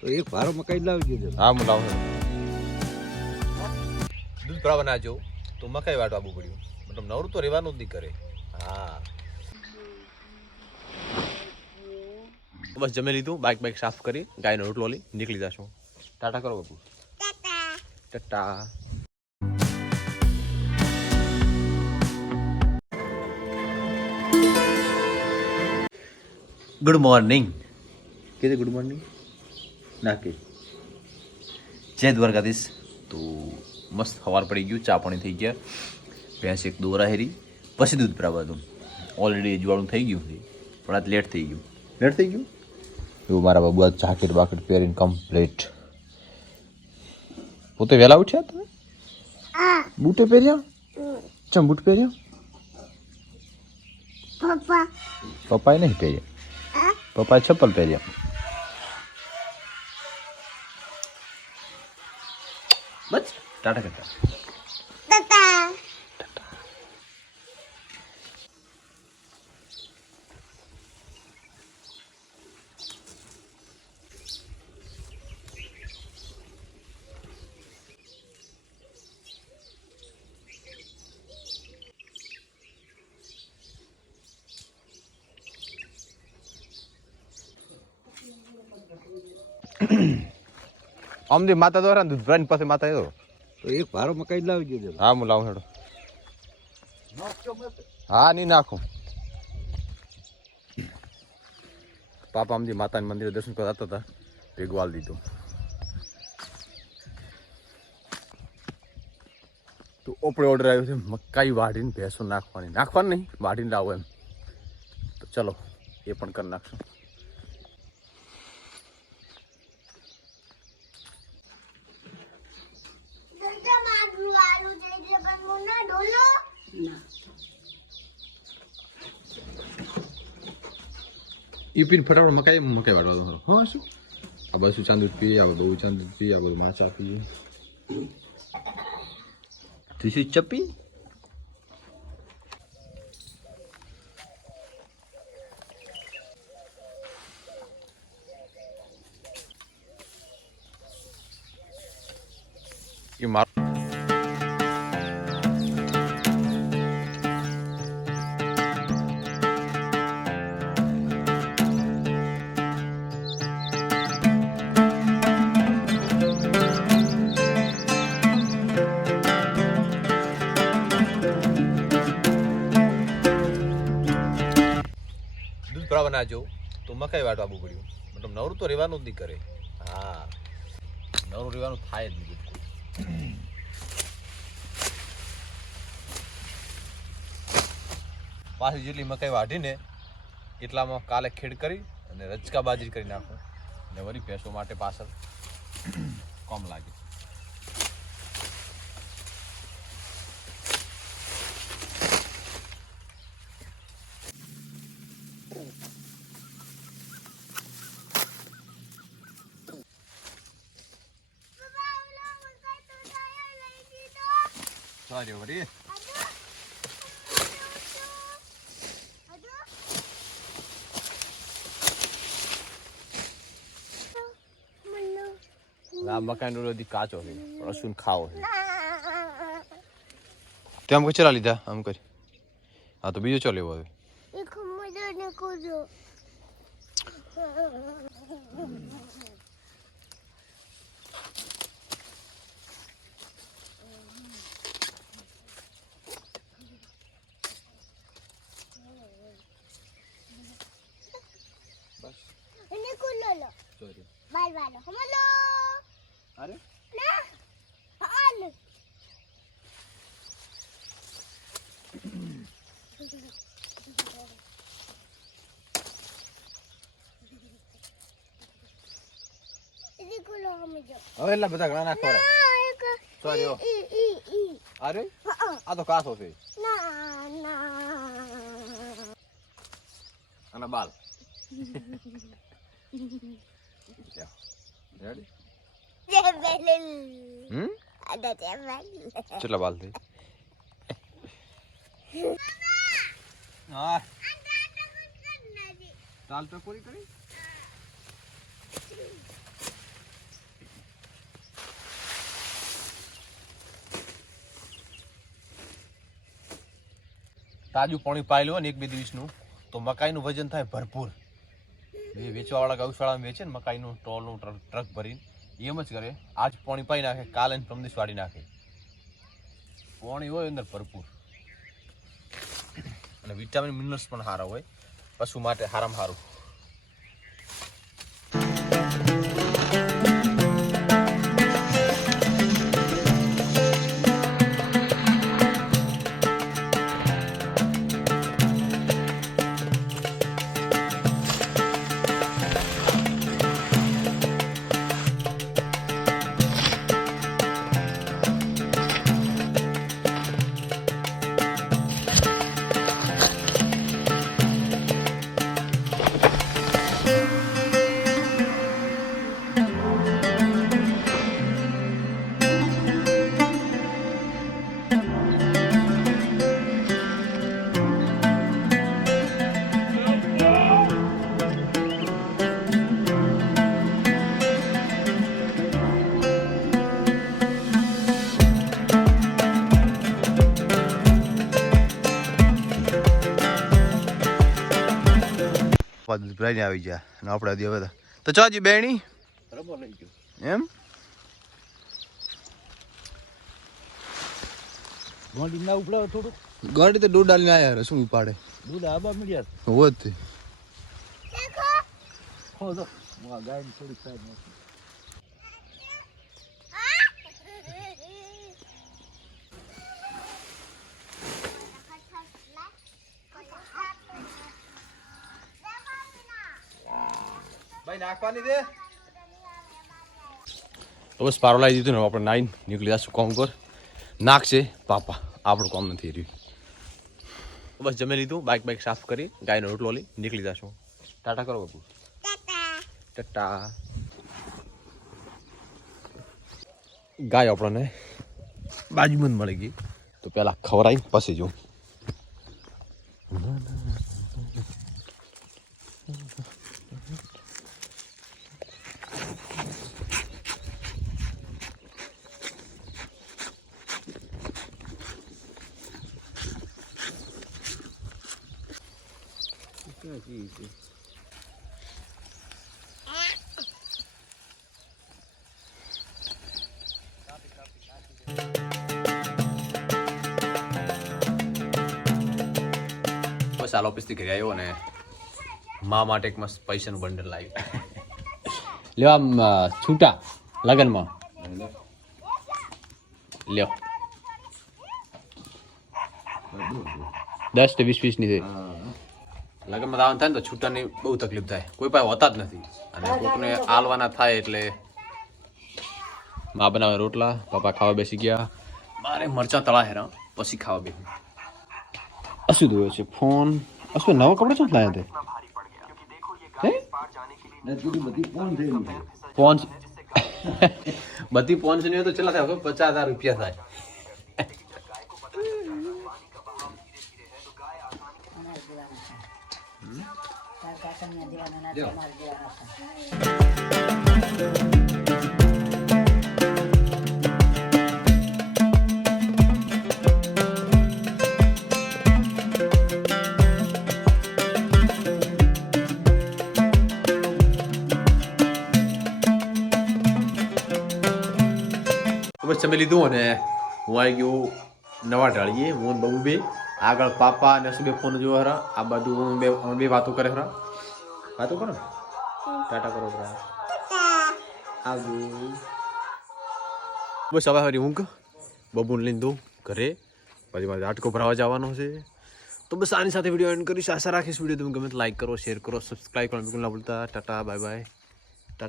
તો એક ભારો મકાઈ લાવી દેજો હા હું. લાવું દૂધ ભરાવા ના જો તો મકાઈ વાટવા આવવું પડ્યું. મતલબ નવરું તો રહેવાનું જ નહીં કરે. હા. બસ જમી લીધું બાઇક બાઇક સાફ કરી ગાયનો રોટલો લઈ નીકળી જશું. ટાટા કરો બાપુ. ટાટા. ગુડ મોર્નિંગ કીધું ગુડ મોર્નિંગ ના કે જય દ્વારકાધીશ. તો મસ્ત સવાર પડી ગયું ચા પાણી થઈ ગયા. ભેંસ એક દોરા હેરી. પછી દૂધ પરાવા હતું. ઓલરેડી અજવાળું થઈ ગયું પણ આજ લેટ થઈ ગયું. લેટ થઈ ગયું? એવું મારા બાબુ આ જાકેટ બાકેટ પહેરીને કમ્પ્લીટ પોતે વહેલા ઉઠ્યા તમે? બૂટે પહેર્યા? ચમ બૂટ પહેર્યા? પપ્પા. પપ્પાએ નહીં પહેર્યા? પપ્પાએ ચપ્પલ પહેર્યા? ટાટા કરતા તાતા અમદી માતા દ્વારા દૂધ ભરાઈને પછી માતા આવ્યો તો એક ભારો મકાઈ લાવી દેજો હા, હું લાવું હેડો. હા નહીં નાખું. પાપા અમદી માતાના મંદિરે દર્શન કરવા હતા. ભેગું દીધું. તો ઓપડે ઓર્ડર આવ્યો છે, મકાઈ વાઢીને ભેંસો નાખવાની. નાખવાની નહીં, વાઢીને લાવો એમ. તો ચલો, એ પણ કરી નાખશું. પીને ફટાફટ મકાઈ મકાઈ વાળવા દો હા શું આ બધું ચાંદ દૂધ પીએ આ બધું ચાંદ દૂધ પીએ આ બધું માછા પીએ ઇઝ ચપ્પી એ મારું દૂધ જો, તો મકાઈ વાટવા પડ્યું મતલબ નવરું તો રહેવાનું જ નહીં કરે. હા. નવરું રહેવાનું થાય જ નહીં બિલકુલ. પાછી જેટલી મકાઈ વાઢીને એટલામાં કાલે ખેડ કરી અને રચકા બાજરી કરી નાખું. ને વળી ભેંસો માટે પાછળ કોમ લાગે પપ્પા ઓલા મકાઈ તો ટાયર લઈ દીધો સારી over here. મકાઈનો બધી કાચો છે અસુન ખાવો છે તે આમ કચરા લીધા આમ કરી હા તો બીજો ચો લેવો હવે એક મજા ને કોજો બાલ બાલ હમલો અરે ના હાલ એને કુલ્લો હમજો હવે એટલા બધા ઘણા નાખવા ના એક Sorry, oh. ઈ ઈ ઈ અરે હા આ તો કાસો છે ના ના અને બાલ રેડી કેટલા બાલ થઈ દાલ તો તાજું પાણી પાયેલું હોય ને એક બે દિવસનું તો મકાઈનું વજન થાય ભરપૂર એ વેચવાવાળા ગૌશાળામાં વેચે ને મકાઈનું ટોલનું ટ્રક ભરીને, એમ જ કરે. આજ પાણી પાઈ નાખે, કાલે પ્રમદેશ વાળી નાખે. પાણી હોય અંદર ભરપૂર. અને વિટામિન, મિનરલ્સ પણ સારા હોય. પશુ માટે સારામાં સારું ભરાઈને આવી ગયા અને આપણે હજી હવે તો ચાજી બેણી. એમ? ગોંડી ના ઉપડાવે થોડું ગાડી તો દૂધ ડાલીને આવ્યા શું ઉપાડે? દૂધ આબા મળ્યા હોત ખો હો તો આ થોડી સાઈડ નાખી ભાઈ નાખવાની દે બસ પારો લાવી દીધું ને આપણે નાઈન નીકળી જશું કોમ કર નાખશે પાપા. આપણું કામ નથી રહ્યું. બસ જમી લીધું બાઇક બાઇક સાફ કરી, ગાયનો રોટલો લઈ નીકળી જશું. ટાટા કરો બાપુ. ટાટા. ગાય આપણને બાજુમાં જ મળી ગઈ. તો પહેલાં ખવડાવી પછી જોઉં. બસ હાલ ઓફિસથી ઘરે આવ્યો અને મા માટે એક મસ્ત પૈસાનું બંડલ લાવ્યું. લેવા છૂટા લગનમાં. લ્યો. દસ વીસ વીસની છે. લગનમાં આવવાનું થાય ને તો છૂટાની બહુ તકલીફ થાય. કોઈ પાસે હોતા જ નથી. અને કોકને આલવાના થાય એટલે મા બનાવે રોટલા પપ્પા ખાવા બેસી ગયા. મારે મરચા તળા હેરા પછી ખાવા બેસી અશું ધોયો છે? ફોન? અશું નવા કપડા શું લાયા તે? પોન્સ બધી પોન્સની તો ચલા થાય પચાસ હજાર રૂપિયા થાય. તો બસ તમે લીધું અને હું આવી ગયો નવા ઢાળીએ હું ને બબુ બે આગળ પાપા અને સુબે ફોન જોવા હરા. આ બાજુ બે બે વાતો કરે હરા. વાતો કરો ને? ટાટા કરો હરા. આવજો બસ હવે હરી ઊંઘ. બબુને લઈને દઉં ઘરે. પછી મારે આટકો ભરાવા જવાનો છે. તો બસ આની સાથે વીડિયો એન્ડ કરીશ. આશા રાખીશ વીડિયો તમે ગમે લાઈક કરો શેર કરો સબસ્ક્રાઈબ કરવાનું બિલકુલ ના ભૂલતા. Tata bye bye